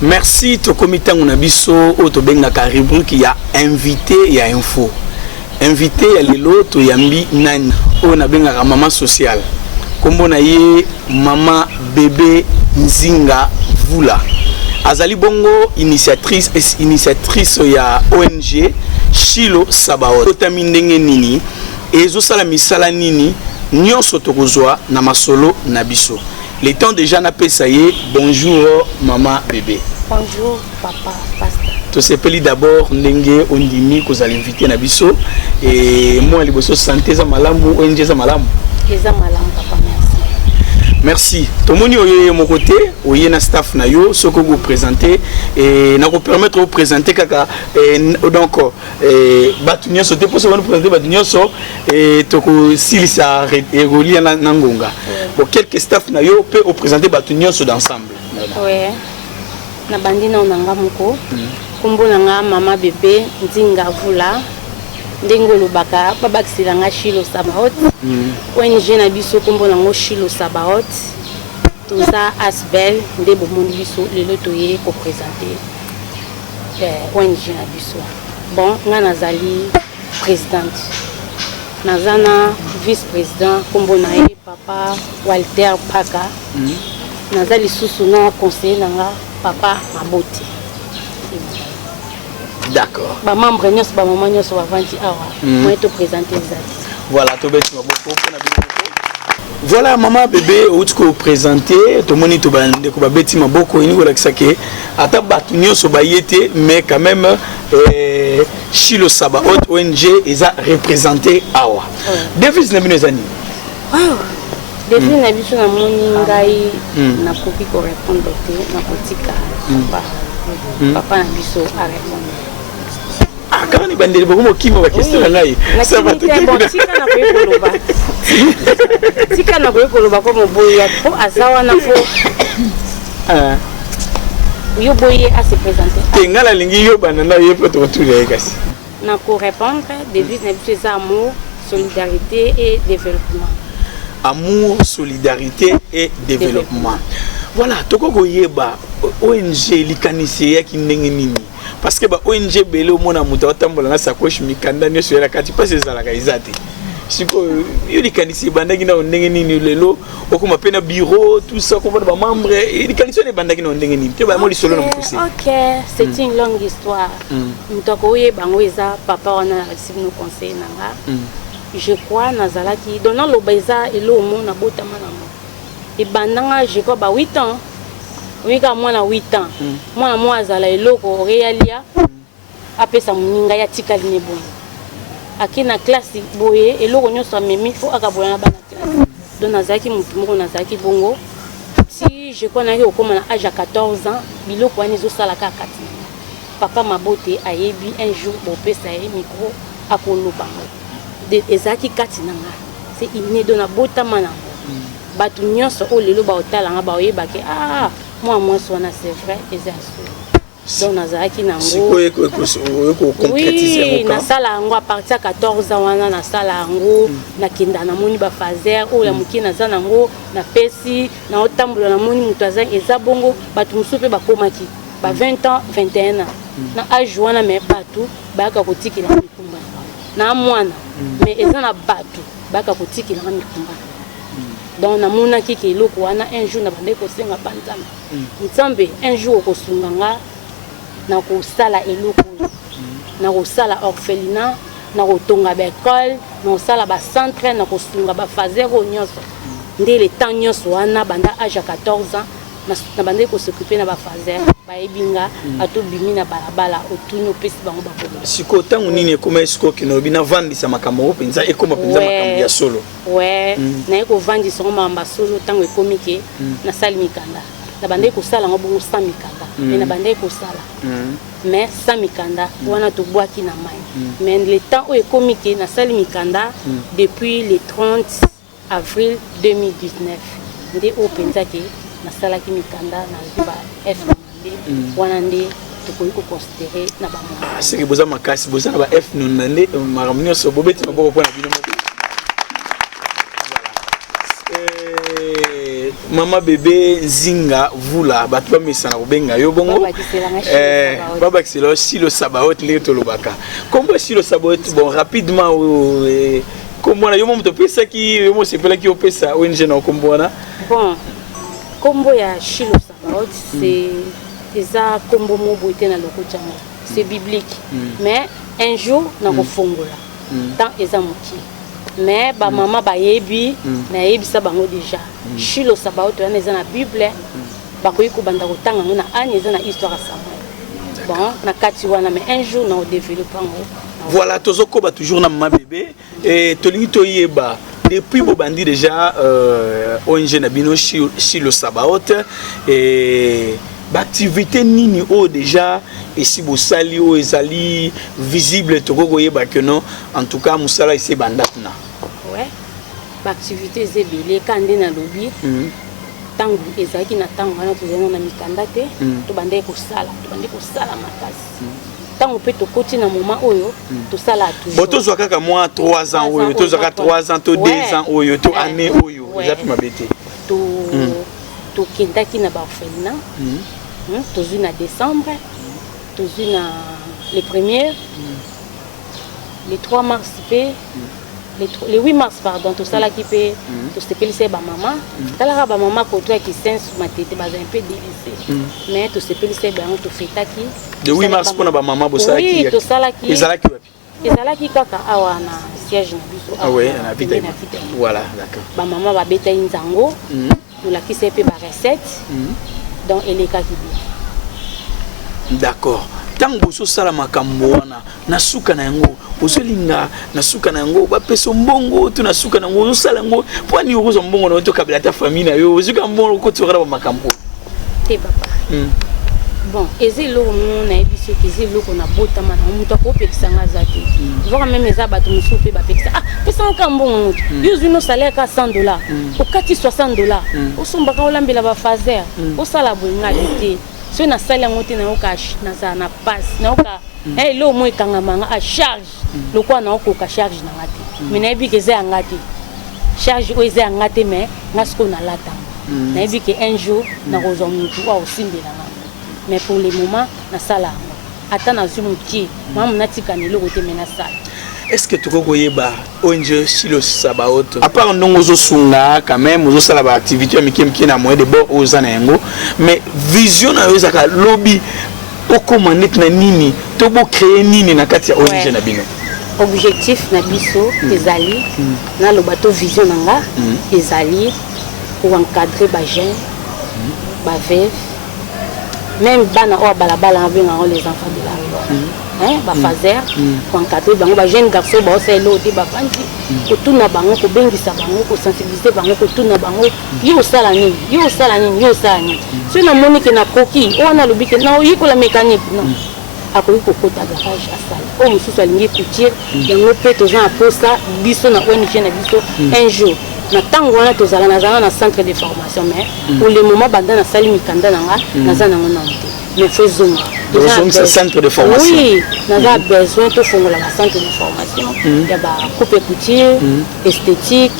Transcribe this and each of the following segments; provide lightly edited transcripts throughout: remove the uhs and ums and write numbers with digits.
Merci to comité ngona biso o to benga ka rubrique ya invité ya info. Invité ya lelo to yambi nani o na benga maman sociale. Kombo na ye mama bébé Nzinga Vula. Azali bongo initiatrice ya ONG Shilo Sabaot. Otami ndenge nini ezo sala misala nini nyonso tokozwa na masolo na biso. Le temps déjà n'a pas ça y est. Bonjour maman bébé. Bonjour papa pasteur. Tu sais d'abord ndenge ondimi ko za l'inviter na biso et moi liboso santé za malamu ONG za malamu. Eza malamu papa merci. Merci. Tomoni oye mon côté, oye na staff na yo soko go présenter et na ko permettre de présenter kaka donc batunya sauter pour se présenter batunya so et toko silisa relia na ngonga. Bon quelques staff na yo peut présenter batunya so d'ensemble. Ouais. Na bandina onanga moko. Kombo nanga mama bébé Nzinga Vula. Ndengolo baka babakisila nga Shilo Sabaot. ONG na biso kombo nango Shilo Sabaot. Toza Asbel ndebo mondi biso lelo toye ko présenter ONG na biso. Bon, nga nazali présidente. Nazana vice-président kombo na ye papa Walter Paka. Nazali susu na conseiller nanga papa Mabote. D'accord. Ba membre nyos ba maman nyos wa vanti awa. Moi te présenter exact. Voilà, to beti maboko pona bino. Voilà maman bébé outko présenter to moni to bande ko ba beti maboko ini ko lakisa ke ata batu nyos ba yete mais quand même Shilo Sabaot ONG eza représenté awa. Devise na bino ezani. Wow. Devise na biso na moni ngai na kopi ko répondre te na kotika papa na biso a répondre. Ah, quand on est bandé, beaucoup de qui m'a question là. Ça va te dire. Si quand on a pris koloba, si quand on a pris koloba comme boya, pour azawa na fo. Yo boye à se présenter. Tenga la lingi yo banana yo peut te retrouver kasi. Na ko répondre, devise na biso amour, solidarité et développement. Amour, solidarité et développement. Voilà, toko yeba ONG likanisi ya kinenge nini. Parce que ba ONG belé au mona muta watambola na sacoche mikanda nyo sur la kati pas ces ala kaizate. Siko yo likanisi bandaki na ndenge nini lelo okoma pena bureau tout ça qu'on va ba membre likanisi ne bandaki na ndenge nini. Te ba mo li solo na mpusi. OK, c'est une longue histoire. Mutoko yeba ngo eza papa wana receive nos conseils nanga. Je crois nazalaki donnant l'obeza et lo mona botama na mo. Et bandanga je crois ba 8 ans. Oui, quand moi, 8 ans, moi, zala eloko réalia, apesa muninga ya tikali ne boye. Aki na classe boye, eloko nyo so memi fo akaboya na bana classe. Donc nazaki mutu moko nazaki bongo. Si je connais au comme na âge à 14 ans, biloko ani zo sala ka kati. Papa Mabote ayebi un jour bo pesa ye micro akoloba. De ezaki kati nanga. C'est inné dona bota mana. Batu nyonso o lelo ba otala nga ba oyeba ke moi c'est vrai et c'est donc nazaki nango oui na sala ngo à partir à 14 ans wana na sala ngo na kinda na moni ba fazer o la muki na za nango na pesi na otambola na moni mutu aza eza bongo batu musupe ba komaki ba 20 ans 21 ans na âge wana me batu ba ka kotikila mikumba na mwana mais eza na batu ba ka kotikila mikumba. Donc na mona ki ke loko wana un jour na bande ko senga panzama. Nzambe un jour ko sunganga na ko sala eloko. Na ko sala orphelinat, na ko tonga ba école, na ko sala ba centre, na ko sunga ba fazer ko nyonso. Ndé le temps nyonso wana banda âge à 14 ans na bande ko s'occuper na ba fazer, ba ebinga ato bimi na balabala otunyo pesi bango ba ko. Siko tangu nini ekoma siko kinobi na vandisa makambo penza ekoma penza makambo ya solo. Ouais, na eko vandi so mamba solo tango ekomike na sali mikanda. Na bande ko sala ngo bongo sa mikanda. Mais na bande ko sala. Mais sa mikanda wana to boaki na mai. Mais le temps o ekomike na sali mikanda depuis le 30 avril 2019. Ndé o penza ke na sala ki mikanda na ziba F wana ndé to ko considérer na ba moi. C'est que boza makasi boza na ba F nonande maramnyo so bobeti maboko pona bino. Maman bébé zinga vula batwa misana kubenga yo bongo baba kisela si le sabaot le tolobaka kombo si le sabaot bon rapidement kombo na yo mo to pesa ki yo mo sepela ki opesa ONG na kombo na bon kombo ya Shilo Sabaot c'est eza kombo mo boité na lokocha c'est biblique mais un jour na kofongola tant eza moki mais ba maman ba yebi na yebi sa bango déjà Shilo Sabaot wana eza na Bible ba koyi ko banda kotanga na ani eza na histoire ya Samuel bon na kati wana mais un jour na o développer ngo voilà tozoko ba toujours na maman bébé et tolingi toyeba depuis bobandi déjà ONG na bino Shilo Sabaot et l'activité nini o déjà et si vous sali o ezali visible tokoko yeba que non en tout cas musala ici bandatna ouais l'activité zebele kande na lobby tangu ezaki na tangu wana tozana na mikanda te to bande ko sala makasi tangu pe to koti na moment oyo to sala toujours boto zwa kaka moi 3 ans oyo to zwa 3 ans to 2 ans oyo to année oyo exact mabete to kindaki na ba orphelinat toujours na décembre toujours na les premiers les 3 mars p les 8 mars pardon tout ça là qui peut tout ce que c'est ba maman tala ba maman ko toi qui sens matete ba un peu dévissé mais tout ce que c'est ba on to feta qui de 8 mars pour ba maman bo ça qui tout ça là qui ezala ki kaka awa na siège na biso ah ouais na vite voilà d'accord ba maman ba beta inzango nous la qui c'est pe ba recette donc eleka ki d'accord tango boso sala makambo wana nasuka na yango bosolinga nasuka na yango bapeso mbongo tu nasuka na yango sala yango pwani ukozo mbongo na to kabila ta famille na yo ozuka mbongo ko tsora ba makambo te papa bon ezelo na ebiso kezelo ko na bota mana mutu akopekisa ngaza te voka même eza bato musupe ba pekisa ah pesa mbongo yo zuno salaire ka $100 okati $60 osomba ka olambela ba fazer osala bonga te so na sala yango te na okash na za na passe na oka lo mo ekangama a charge lokwa na okoka charge na ngati mais na ebi ke za ngati charge o eza ngati mais ngasko na lata na ebi ke un jour na kozo mutu wa osimbela ngati mais pour le moment na sala ata na zumuki mamu natika ne loko te mena sala est-ce que tu koyeba ONG Shilo Sabaot à part ndongo zo sunga quand même zo sala ba activité miki na moyen de bon ozana yango mais vision na yo zaka lobby okoma net na nini to bo créer nini na kati ya ONG na bino objectif na biso ezali na lo bato vision nanga ezali pour encadrer ba jeunes ba veuves même bana o balabala avec les enfants de la rue hein ba fazer pour encadrer bango ba jeune garçon ba oselo te ba panti ko tuna bango ko bengisa bango ko sensibiliser bango ko tuna bango yo sala nini so na moni ke na koki o na lobike na yiko la mécanique non akoyi ko kota garage asala o mususu alingi couture yango pe toza na posa biso na ONG na biso un jour na tango wana tozala na centre de formation mais pour le moment banda na sali mikanda nanga naza nango na te mais faut zonga un centre de formation oui naza besoin to fongola na centre de formation ya ba coupe couture esthétique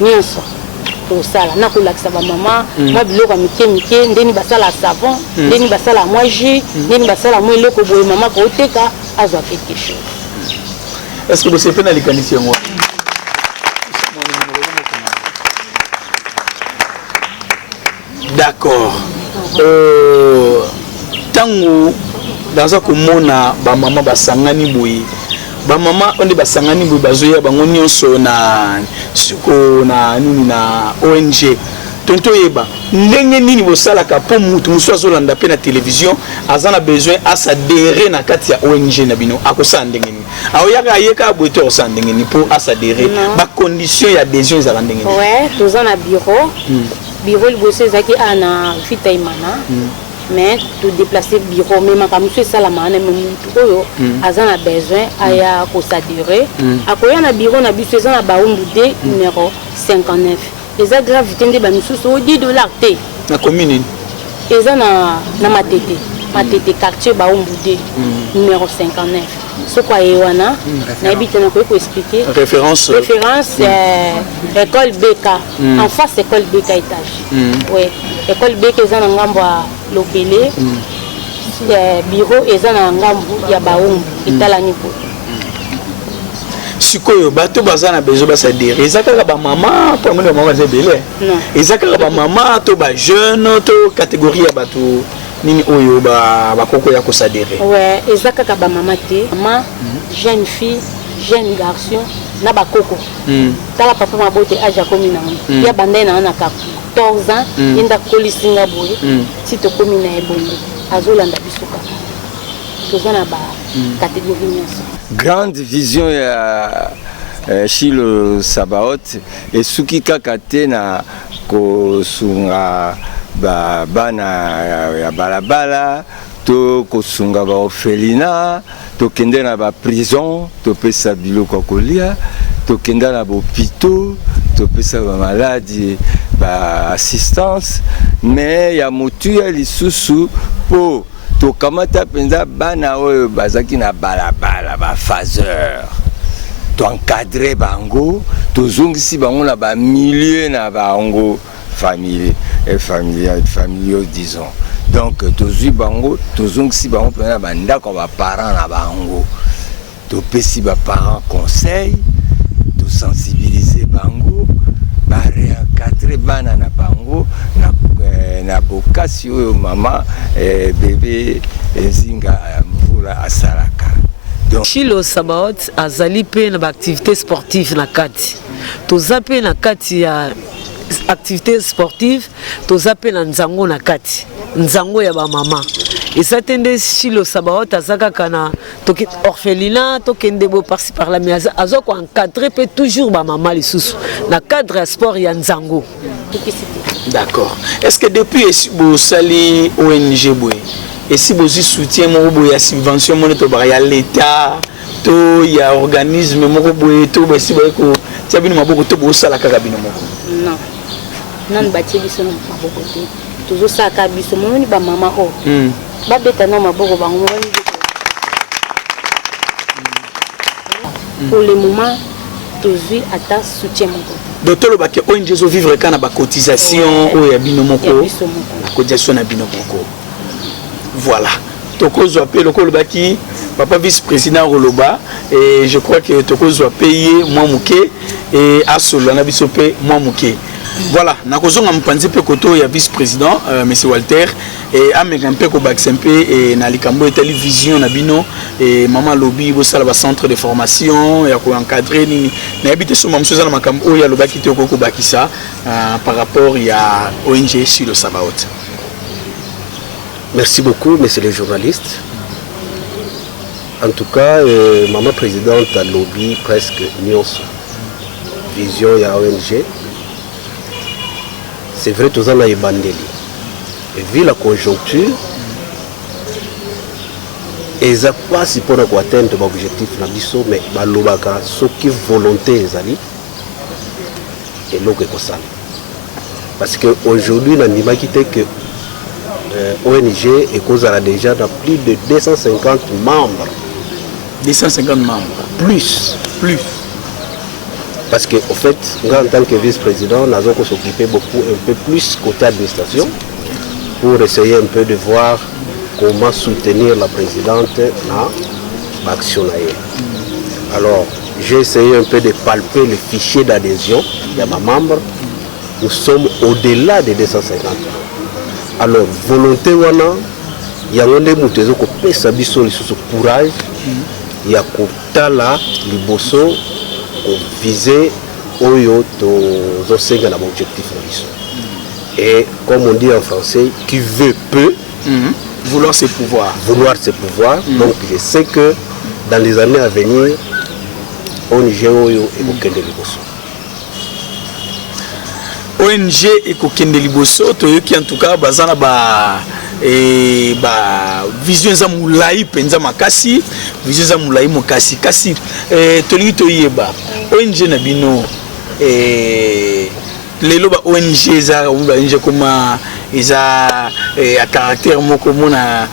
nyonso to sala na kolakisa ba mama ma biloko mike ndeni basala savon ndeni basala moi jus ndeni basala moi loko boye mama ko teka azwa quelque chose est-ce que vous savez na likanisi yango d'accord tango dans komona ba mama basangani boye ba mama onde basangani boye bazoya bango nyonso na suko na nini na ONG tonto yeba ndenge nini bosalaka po mutu musu azolanda pe na télévision azana besoin asadere na kati ya ONG na bino akosala ndenge nini aoyaka ayeka boite osala ndenge nini po asadere ba condition ya adhésion ezala ndenge nini ouais tozana bureau bureau liboso ezaki ana vita imana mais to déplacer bureau mais makamusu sala mana mutu oyo azana besoin aya kosadere akoya na bureau na biso ezana baundu de numéro 59 eza gravité nde bamisusu $10 te na commune eza na matete matete quartier Baumboudé numéro 59 ce quoi ewana na habite na ko expliquer référence école BK en face école BK étage ouais école BK ezana ngambo ya Lopele bureau ezana ngambo ya Baumbu italani ko sikoyo bato bazana bezo basadere ezaka ba mama pour moi mama zebele ezaka ba mama to ba jeune to catégorie ya bato nini oyo ba koko ya ko sadere ouais ezaka ba mama te maman jeune fille jeune garçon na ba koko tala papa mabote aja komi na ya bande na 14 ans inda kolisinga boye si to komi na ebondo azolanda bisuka tozana ba catégorie nyonso. Grande vision ya Shilo Sabaoth et suki kakate na kosunga bana ya balabala to kosunga ba orphelinat to kende na ba prison to pesa biloko kolia to kende na ba hôpitaux to pesa ba maladie ba assistance mais ya mutu ya lisusu po to kamata penza bana oyo bazaki na balabala ba phaseur to encadrer bango to zongisi bango na ba milieu na bango familiaux disons donc to zui bango to zongisi bango penza bandako ba parents na bango to pesi ba parents conseil to sensibiliser bango ba réencadrer bana na bango na bokasi oyo mama bébé ezinga mvula asalaka. Donc Shilo Sabaoth azali pe na activité sportive na kati toza pe na kati ya activité sportive toza pe na nzango na kati nzango ya ba mama esatende Shilo Sabaoth azaka kana toki orphelinat tokende bo par la mais azo ko encadrer pe toujours ba mama lisusu na cadre ya sport ya nzango. D'accord. Est-ce que depuis vous sali ONG boy et si vous soutien mo boy ya subvention mo to ba ya l'état to ya organisme mo boy to ba si ba ko tiabino maboko to bo sala kaka bino moko non nan ba ti biso maboko te toujours ça ka biso mo ni ba mama o ba beta na maboko ba ngo ni pour le moment toujours ata soutien mon côté. Docteur Lobake ONG zo vivre kana ba cotisation o ya bino moko la cotisation na bino moko voilà tokozo appelé lokolo baki papa vice-président Roloba et je crois que tokozo a payé moi muke et asolo na biso pe moi muke voilà nakozonga mpanzi pe koto ya vice-président monsieur Walter et ameka mpe ko baksempe et na likambo etali vision na bino et maman lobby bo sala ba centre de formation ya ko encadrer nini na habite so mamso za na makambo o ya lobaki te ko bakisa par rapport ya ONG Shilo Sabaoth. Merci beaucoup, messieurs les journalistes. En tout cas, maman présidente a lobby presque nyonso vision ya ONG. C'est vrai tous en a ebandeli. Et vu la conjoncture, ils n'ont pas si pour atteindre l'objectif na biso, mais balobaka ce qui volonté ezali et l'autre kosala. Parce que aujourd'hui, on a quitté que ONG et cause a déjà plus de 250 membres. 250 membres. Plus. Parce que en fait, moi, en tant que vice-président, nous avons s'occuper beaucoup, un peu plus côté administration, pour essayer un peu de voir comment soutenir la présidente dans l'action. Alors, j'ai essayé un peu de palper le fichier d'adhésion de ma membre. Nous sommes au-delà des 250. Alors, volonté wana, il y a un démoutezo qui peut s'habiller sur ce courage, il y a kotala liboso viser oyo to zosenga na objectif na. Et comme on dit en français, qui veut peut, vouloir c'est pouvoir. Vouloir c'est pouvoir. Donc je sais que dans les années à venir, ONG oyo ekokende liboso. ONG ekokende liboso toyoki en tout cas bazana ba et ba vision za mulai penza makasi vision za mulai mokasi kasi toli toyeba ONG na bino lelo ba ONG eza ba ONG comme eza à caractère moko mona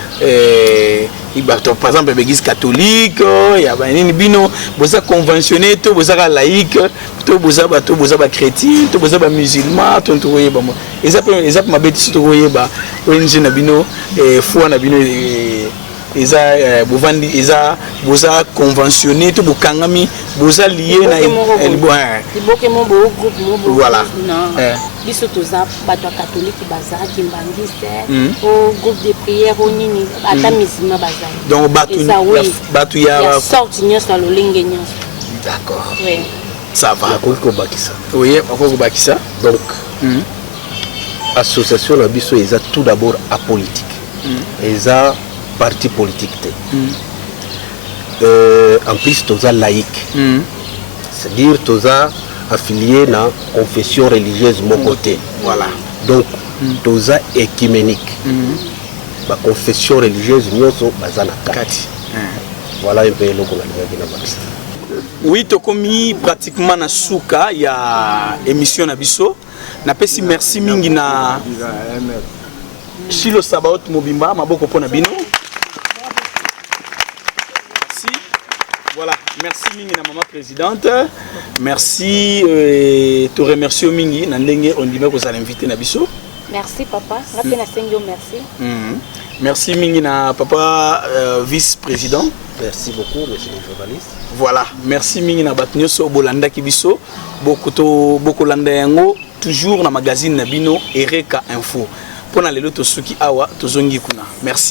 par exemple l'église catholique ya ba nini bino boza conventionné to boza laïque to boza ba chrétien to boza ba musulman to yeba mo eza ma bêtise to yeba ONG na bino foi na bino eza bovandi eza boza conventionné to bokangami boza lié na liboke mo bo groupe mo bo voilà biso toza bato catholique baza kimbangiste au groupe de prière au nini ata musulman baza donc batu ya sorti nyonso lolenge nyonso. D'accord, oui, ça va ko bakisa oui ko bakisa donc association na biso eza tout d'abord apolitique eza parti politique en plus toza laïque c'est-à-dire toza affilié na confession religieuse mon côté voilà donc toza écuménique ba confession religieuse nyonso baza na kati voilà un peu loko na lingaki na bakisa. Oui, tokomi pratiquement na suka ya émission na biso na pesi merci mingi na Shilo Sabaoth Mobimba maboko pona bino. Merci. Voilà, merci mingi na maman présidente. Merci te remercie mingi na ndenge on dit que vous allez inviter na biso. Merci papa, rapena sengio merci. Merci mingi na papa vice-président. Merci beaucoup monsieur le journaliste. Voilà, merci mingi na batnyo so bolanda kibiso boko landa yango toujours na magazine na bino Ereka Info. Pona lelo to suki awa to zongi kuna. Merci.